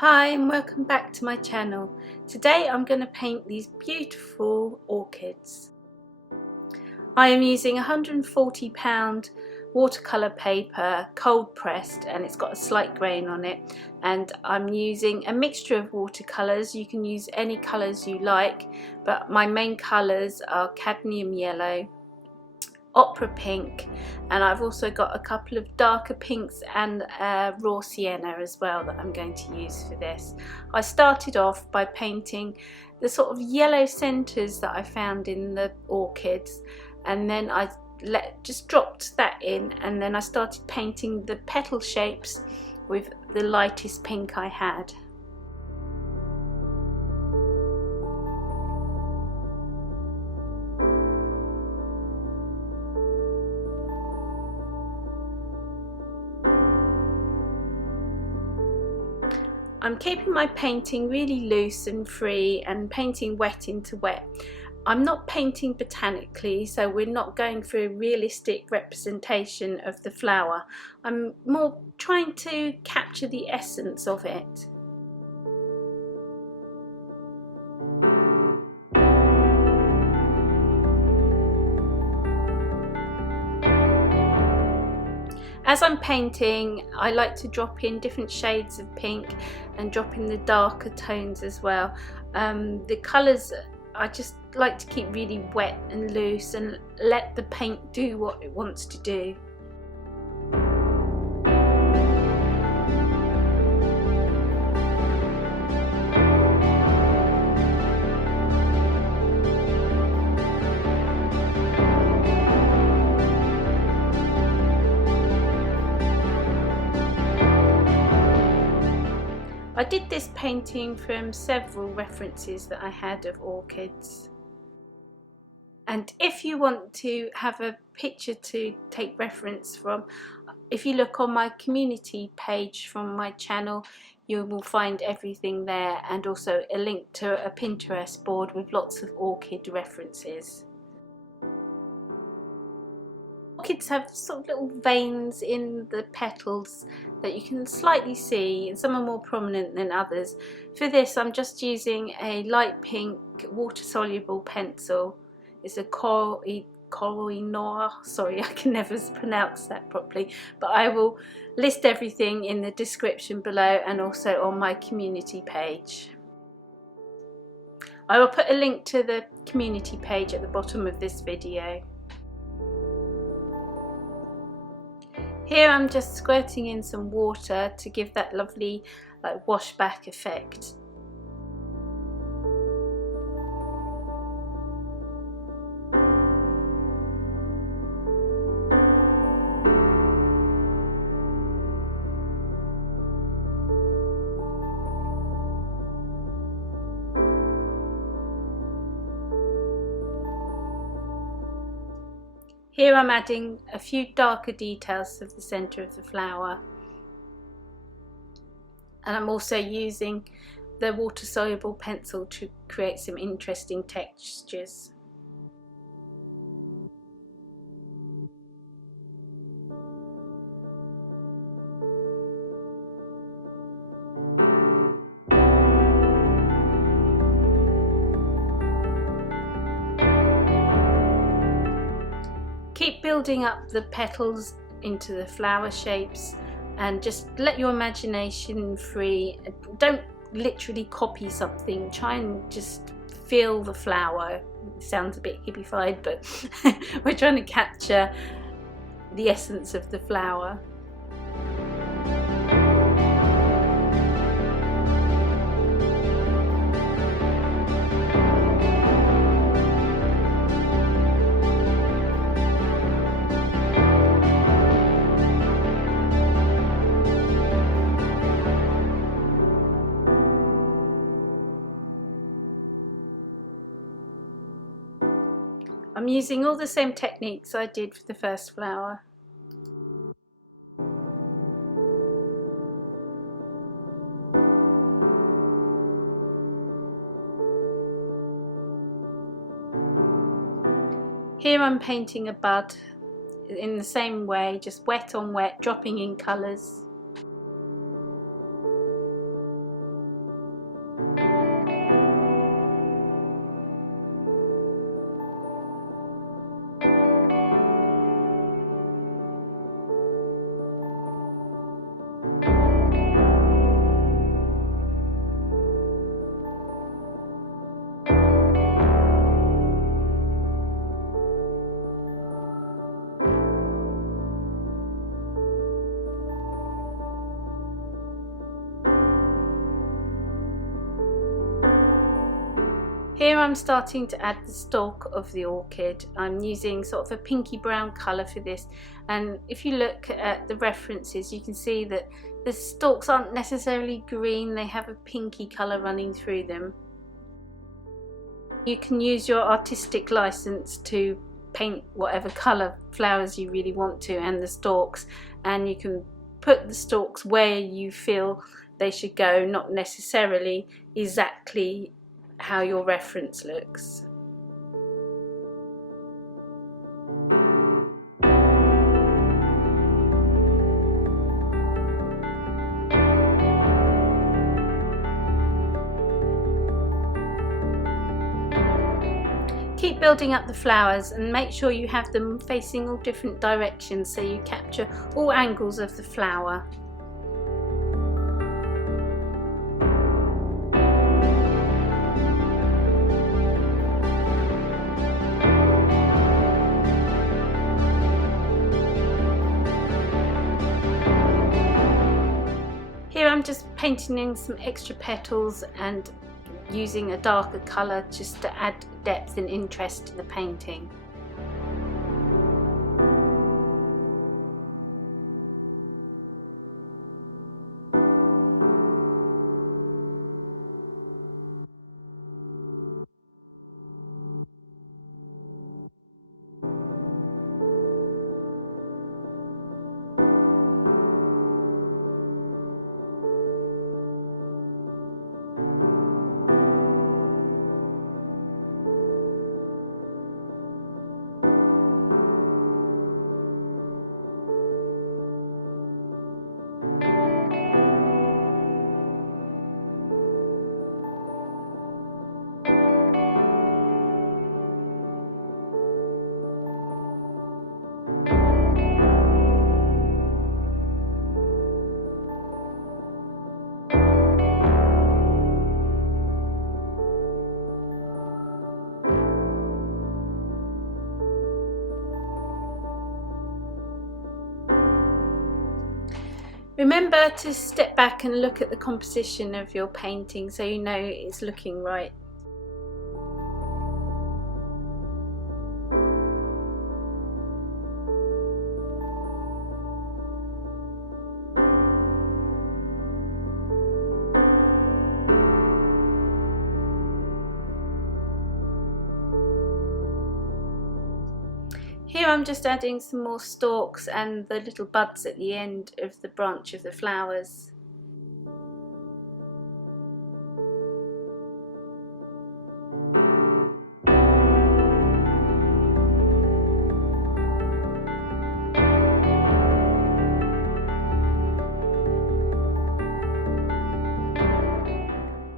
Hi and welcome back to my channel. Today I'm going to paint these beautiful orchids. I am using 140-pound watercolour paper, cold pressed, and it's got a slight grain on it, and I'm using a mixture of watercolours. You can use any colours you like, but my main colours are cadmium yellow, opera pink, and I've also got a couple of darker pinks and raw sienna as well that I'm going to use for this. I started off by painting the sort of yellow centres that I found in the orchids, and then I just dropped that in, and then I started painting the petal shapes with the lightest pink I had. I'm keeping my painting really loose and free and painting wet into wet. I'm not painting botanically, so we're not going for a realistic representation of the flower. I'm more trying to capture the essence of it. As I'm painting, I like to drop in different shades of pink and drop in the darker tones as well. The colours I just like to keep really wet and loose and let the paint do what it wants to do. I did this painting from several references that I had of orchids. And if you want to have a picture to take reference from, if you look on my community page from my channel, you will find everything there, and also a link to a Pinterest board with lots of orchid references. Orchids have sort of little veins in the petals that you can slightly see, and some are more prominent than others. For this I'm just using a light pink water soluble pencil. It's a koh-i-noor, sorry, I can never pronounce that properly, but I will list everything in the description below and also on my community page. I will put a link to the community page at the bottom of this video. Here I'm just squirting in some water to give that lovely washback effect. Here I'm adding a few darker details of the centre of the flower, and I'm also using the water soluble pencil to create some interesting textures. Keep building up the petals into the flower shapes and just let your imagination free. Don't literally copy something, try and just feel the flower. It sounds a bit hippified, but we're trying to capture the essence of the flower. I'm using all the same techniques I did for the first flower. Here I'm painting a bud in the same way, just wet on wet, dropping in colours. Here I'm starting to add the stalk of the orchid. I'm using sort of a pinky brown colour for this, and if you look at the references you can see that the stalks aren't necessarily green, they have a pinky colour running through them. You can use your artistic license to paint whatever colour flowers you really want to, and the stalks, and you can put the stalks where you feel they should go, not necessarily exactly how your reference looks. Keep building up the flowers and make sure you have them facing all different directions so you capture all angles of the flower. Here I'm just painting in some extra petals and using a darker colour just to add depth and interest to the painting. Remember to step back and look at the composition of your painting so you know it's looking right. Here I'm just adding some more stalks and the little buds at the end of the branch of the flowers.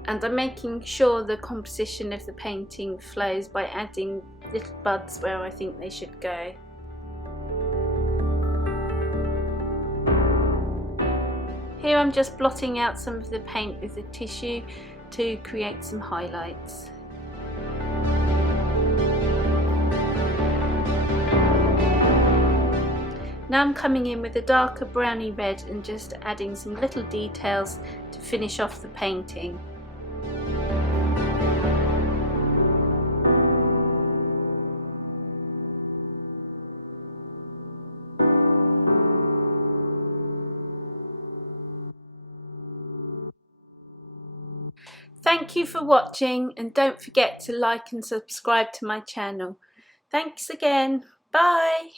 And I'm making sure the composition of the painting flows by adding little buds where I think they should go. Here I'm just blotting out some of the paint with the tissue to create some highlights. Now I'm coming in with a darker browny red and just adding some little details to finish off the painting. Thank you for watching, and don't forget to like and subscribe to my channel. Thanks again. Bye.